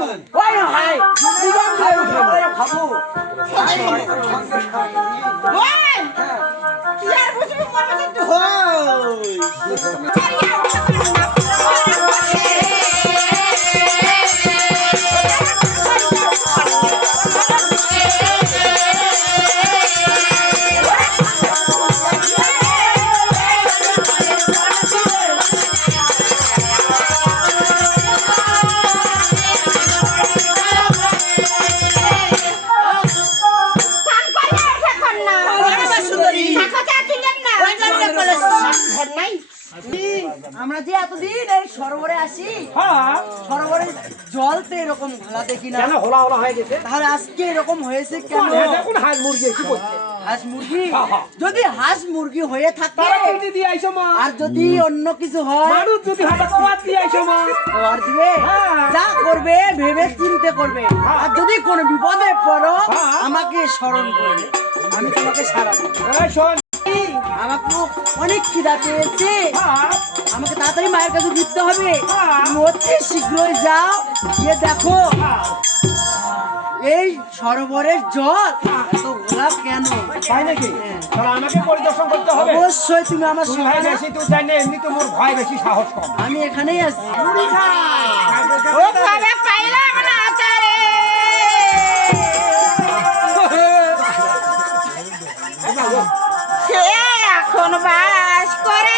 খাব ওই হাই জীবন ধরে উঠে খাব ওই, কি আর বুঝবি মোর মতো তুই হই। চারিয়া উঠে পারবি না, এরকম দেখি না। কেন হোলা হোলা হয়ে গেছে? তাহলে আজকে এরকম হয়েছে কেন দেখুন হাঁস মুরগি কি বলছে? হাঁস মুরগি। যদি হাঁস মুরগি হয়ে থাকে দিয়ে মা। আর যদি অন্য কিছু হয় মানুষ যদি হঠাৎ তোমার দিয়ে আইসো মা। খাবার দিবে হ্যাঁ। যা করবে ভেবে চিনতে করবে। আর যদি কোনো বিপদে পড়ো। আমাকে স্মরণ করবে। আমি তোমাকে সারা দেব। এই শোন। আমাকে অনেক খিদা পেয়েছে। হ্যাঁ আমাকে তাড়াতাড়ি মায়ের কাছে দিতে হবে। হ্যাঁ। অতি শীঘ্রই যাও। গিয়ে দেখো হ্যাঁ। এই সরোবরের জল এত ঘোলা কেন তাই নাকি তাহলে আমাকে পরিদর্শন করতে হবে অবশ্যই তুমি আমার। বেশি তুই জানি এমনি তো মোর ভয় বেশি সাহস কম আমি এখানেই আছি ও কবে পাইলাম না আচারে। সে এখন বাস করে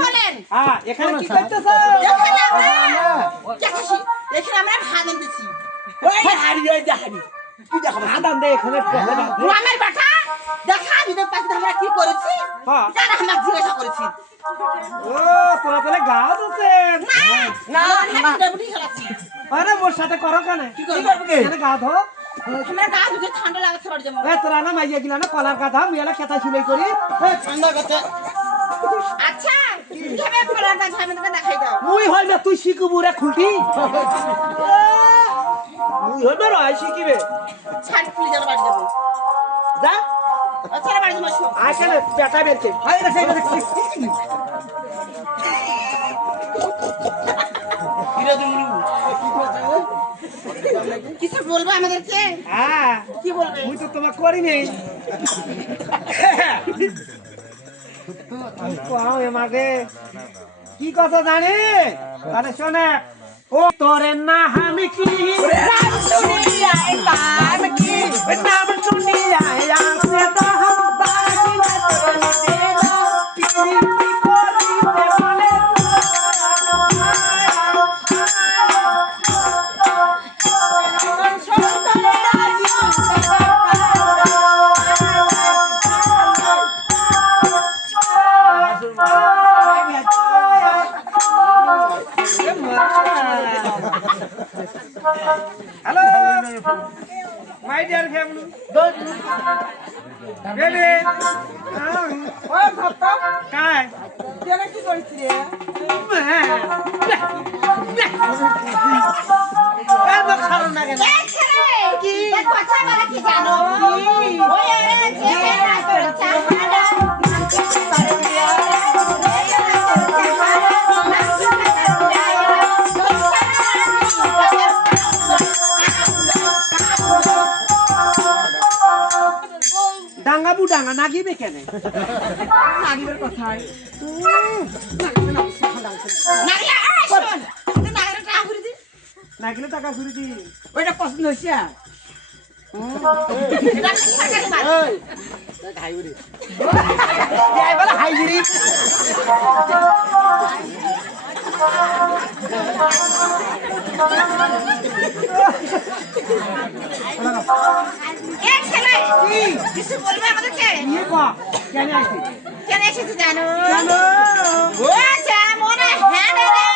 বলেন। হ্যাঁ এখানে কি করতেছ? এখানে আমরা দেখছি এখানে আমরা ভাত দিছি ওই হাড়ি ওই হাড়ি। কি দেখো আদান দে এখানে গ্রামের বাটা দেখা দিতে পাচ্ছি আমরা কি করেছি? হ্যাঁ। জানা আমরা জিজ্ঞাসা করেছি। ও তোরা না না আরে মোর সাথে করো কেন? কি করব? এখানে গা ধো। আমরা গা ঠান্ডা লাগাচ্ছে বাড়ি যাব এ তোরা না মাইয়া গিলা না কলার গাধা মুইলা খেতা সিলাই করি। এ, ঠান্ডা কথা আচ্ছা কীভাবে কলার গাছ দেখাই দাও। মুই হয় না তুই শিখবু রে খুঁটি? মুই হয় না রয় শিখিবে। ছাড় যাব বাড়ি যাব। যা। আচ্ছা বাড়ি যাব হাই রে সেই কিছু বলব আমাদেরকে? হ্যাঁ। কি বলবে? মুই তো তোমাকে করি নেই। কি কথা জানি তাহলে শোনে ও তোরে না আমি কি? নাম নাম কি করিস রে? কথা বলে কি জানো? ওই আরে যে রাস্তার চাহারা, ডাঙ্গাবু ডাঙ্গা নাগিবে কেন নাগিবের কথায়। নাগিলে টাকা ঘুরি দি ওইটা পছন্দ হয়েছে এটা কিছু বলবে আমাদেরকে? কেন আইছি জানো? ও যেমন হ্যান রে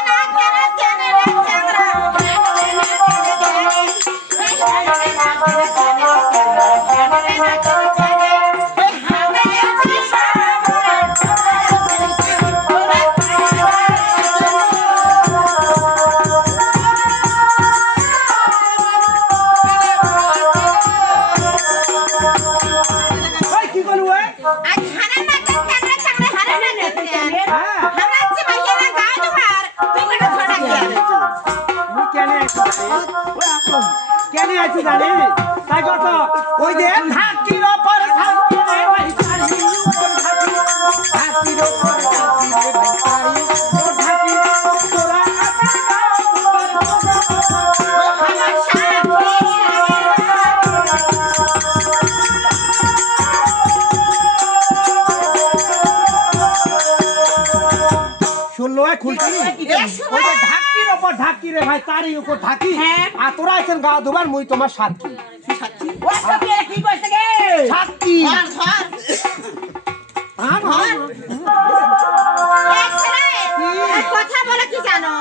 কেন আইছি জানি তাই কত? ওই যে থাকির ওপর থাকি রে ভাই থাকি থাকির ওপর থাকি রে ভাই সারি উপর থাকি তোরা আমার গাও উপর সাথী ঢাকি রে ভাই তারই উপর ঢাকি। হ্যাঁ। আর তোরা আইছেন গা দুবার মুই তোমার ধর হ্যাঁ হ্যাঁ। কথা বলে কি জানো?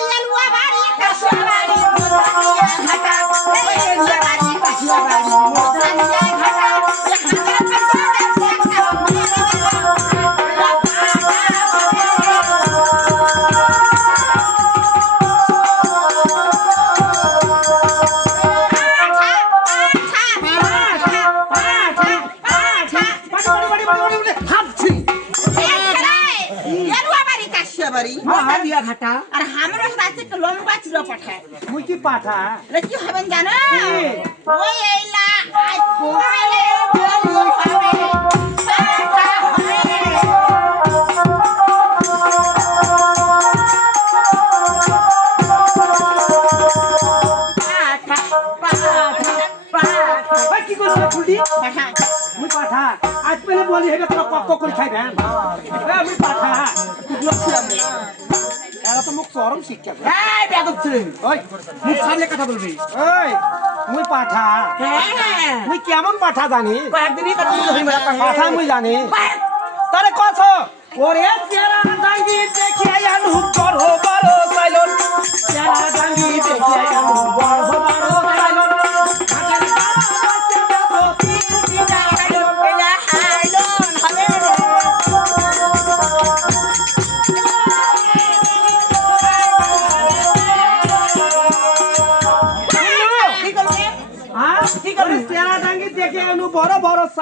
ইয়ালুয়া বাড়ি কাশিয়া বাড়ি। বাড়ি মহা দিয়া ঘাটা আর আমরা রাতে একটা লম্বা চিরা পাঠায় মুই কি পাঠা এটা কি হবেন জানো কি? ওই এইলা আই কোয়ালে বলি হবে পাঠা হবে মুই পাঠা। আজ পেলে বলি হেবে তোরা কক কক করে খাইবেন এ মুই পাঠা। তুই ছিলাম এরা তো মুখ চরম শিক্ষা এই বেদব ছেলে ওই মুখ সামনে কথা বলবি। ওই। মুই পাঠা। হ্যাঁ। মুই কেমন পাঠা জানি? কয়েকদিনই কথা হইবে পাঠা মুই জানি। তারে কছ ওরে ডাঙ্গি দেখিয়া আনু বড় বড়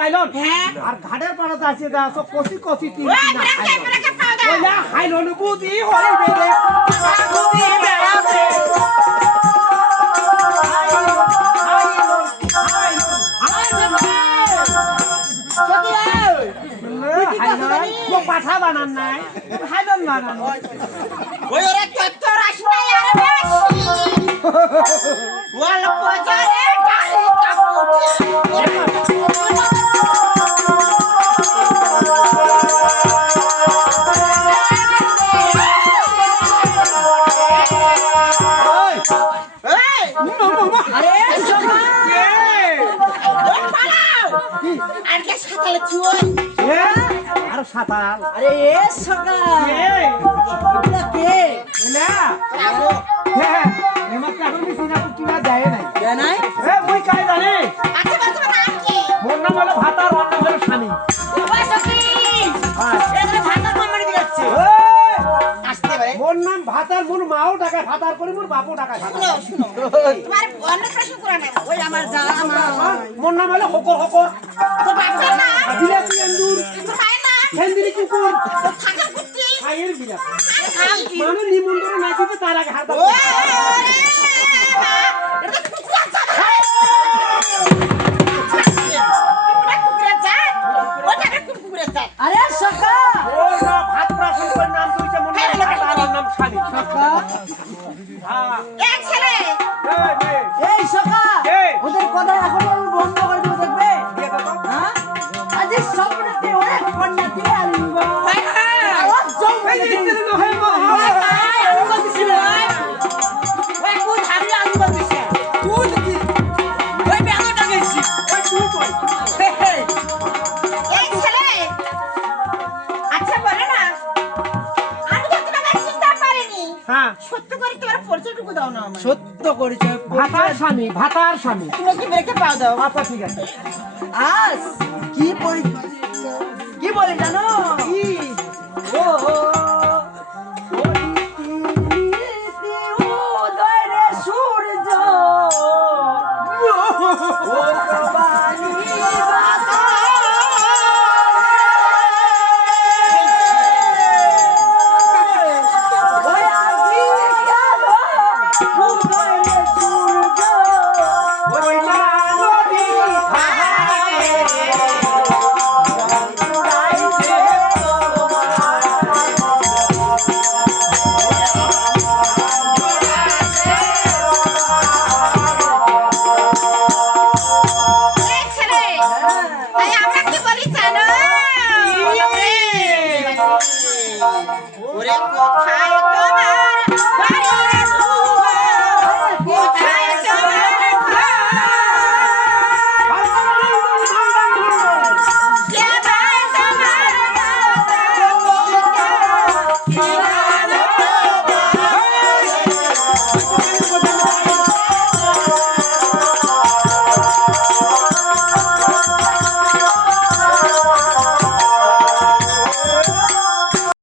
সাইলন হ্যাঁ। আর ঘাটের পাড়াতে আছে দা সব কষি কষি তিন হাইলন বুদ্ধি হইবে রে বুদ্ধি পাঠা বানান নাই হাইলন বানান ওই ওরে তত্ত্ব রাসনাই আর বেশি। অল্প জলে ডালি কাপুটি আরে আরে এ সকা কে? এগুলা কে? এলা? হ্যাঁ, এমার চাকর নিছি না, তুই কিনা যায় নাই। জানাই এ, মুই কাই জানি? আচ্ছা বলছো নাম কি? মোর নাম হলো ভাতার, ওর হলো স্বামী। ওই সখী। হ্যাঁ। এখানে ভাতার কোম্পানি দিচ্ছে আসতে পারে। মোর নাম ভাতার, মোর মাও টাকায় ভাতার করি, মোর বাপও টাকায় শুনো শুনো। তোমার অন্য প্রশ্ন করে না ওই আমার যা আমার মোর নাম হলো হকর হকর। তোর বাপের না বিলাতি এন্দুর। তোর না হেন্দিরি তোর কি মানে নিমন্ত্রণ না দিতে তার আগে হাত কুকুরের জাত আরে সকা ওর নাম ভাত প্রাশন করে নাম তুইছে মোর নাম ভাতার, নাম স্বামী। সকা হ্যাঁ। এক ছেলে! এই, এই, এই সকা ওদের কথা এখন বন্ধ করে আজ স্বপ্নতে অনেক কন্যা দিয়ে আনব হয় হ্যাঁ। ভাই, আনব দিছি ভাই। ওই কোন হারিয়ে আনব দিছে? তুই দিছি। ওই ব্যাঙটা গেছি। ওই তুই কই? হে, হে। এই ছেলে আচ্ছা হ্যাঁ সত্য করে তোমার পরিচয়টুকু দাও না সত্য করেছে ভাতার স্বামী ভাতার স্বামী তুমি কি মেরেকে পাও দাও আচ্ছা ঠিক আছে আজ কি বলি কি বলি জানো? কি? ও ও